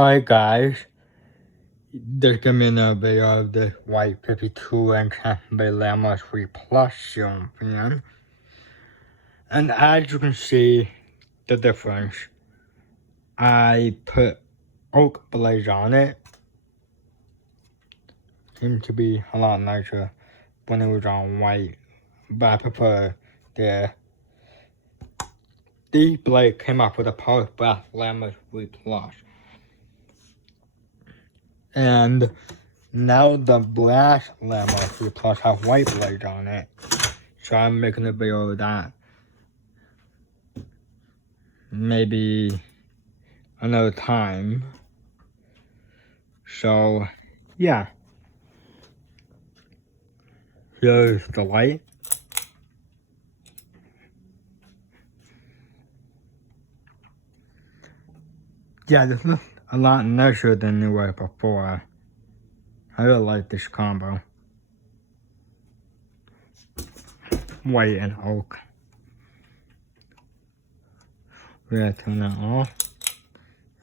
Alright guys, there's gonna be another video of the white 52-inch Hampton Bay Landmark 3 Plus ceiling fan. And as you can see the difference, I put oak blades on it. Seems to be a lot nicer when it was on white, but I prefer these blades came off with a polished brass Landmark 3 Plus. And now the brass Landmark 3 Plus have white blades on it. So I'm making a video of that. Maybe another time. So yeah. Here's the light. Yeah, this is a lot nicer than it was before. I really like this combo. White and oak. We're gonna turn that off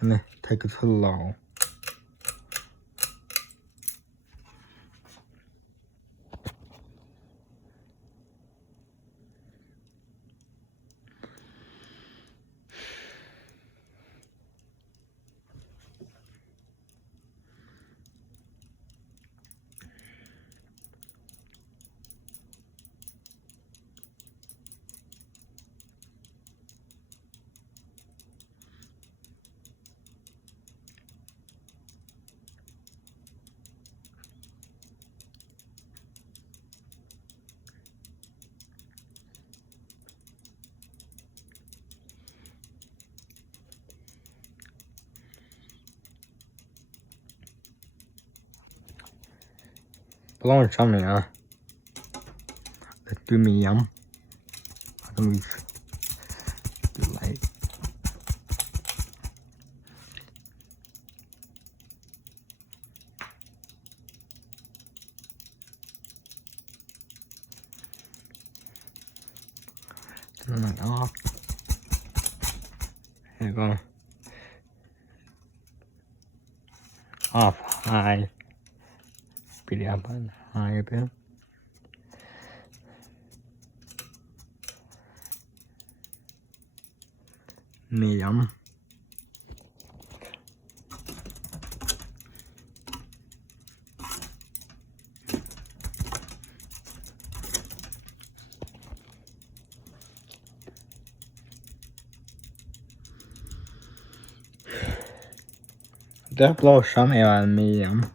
and then take it to low. Blowing something, let's do medium. Let me do light. Turn it off. Here you go. Off high. Speed it up on high a bit. Medium. Just blow some air on medium.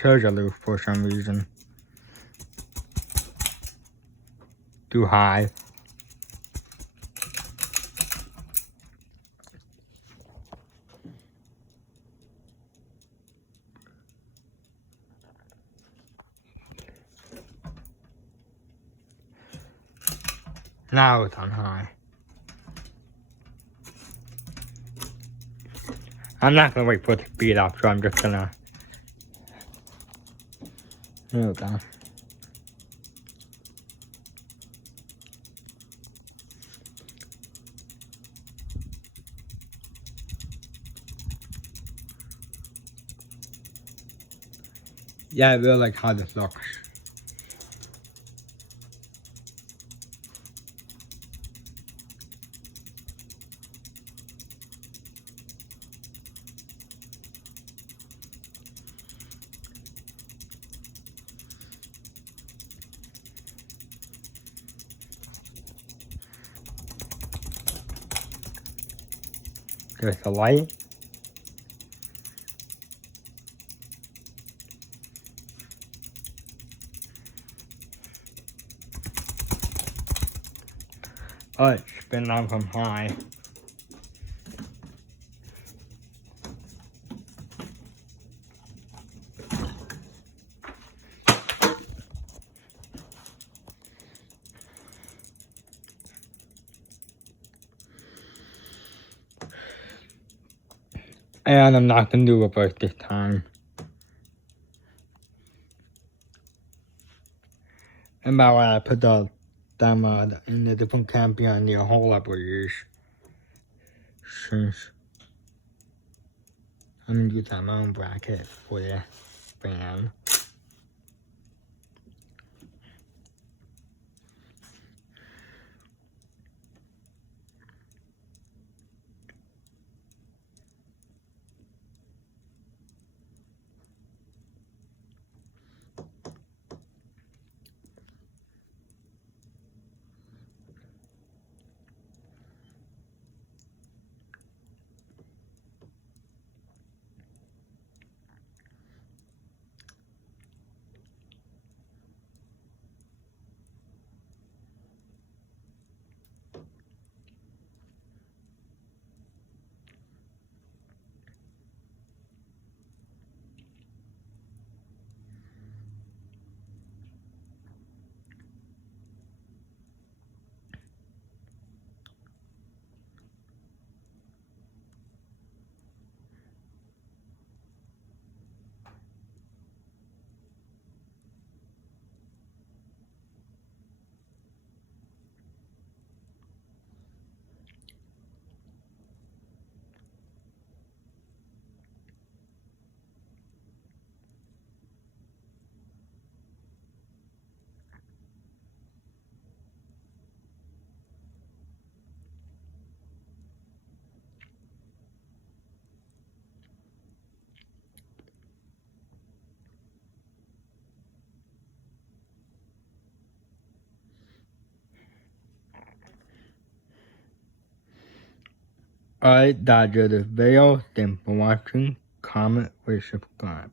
Surge a little for some reason. Too high. Now it's on high. I'm not gonna wait for it to speed up, so I'm just gonna. There we go. Yeah, I really like how this looks. There's the light. Oh, it's spinning on from high. And I'm not going to do a birthday time. And by the way, I put them in the different champion the whole libraries. Since I'm going to use my own bracket for the band. Alright, that's the video. Thanks for watching. Comment, rate, subscribe.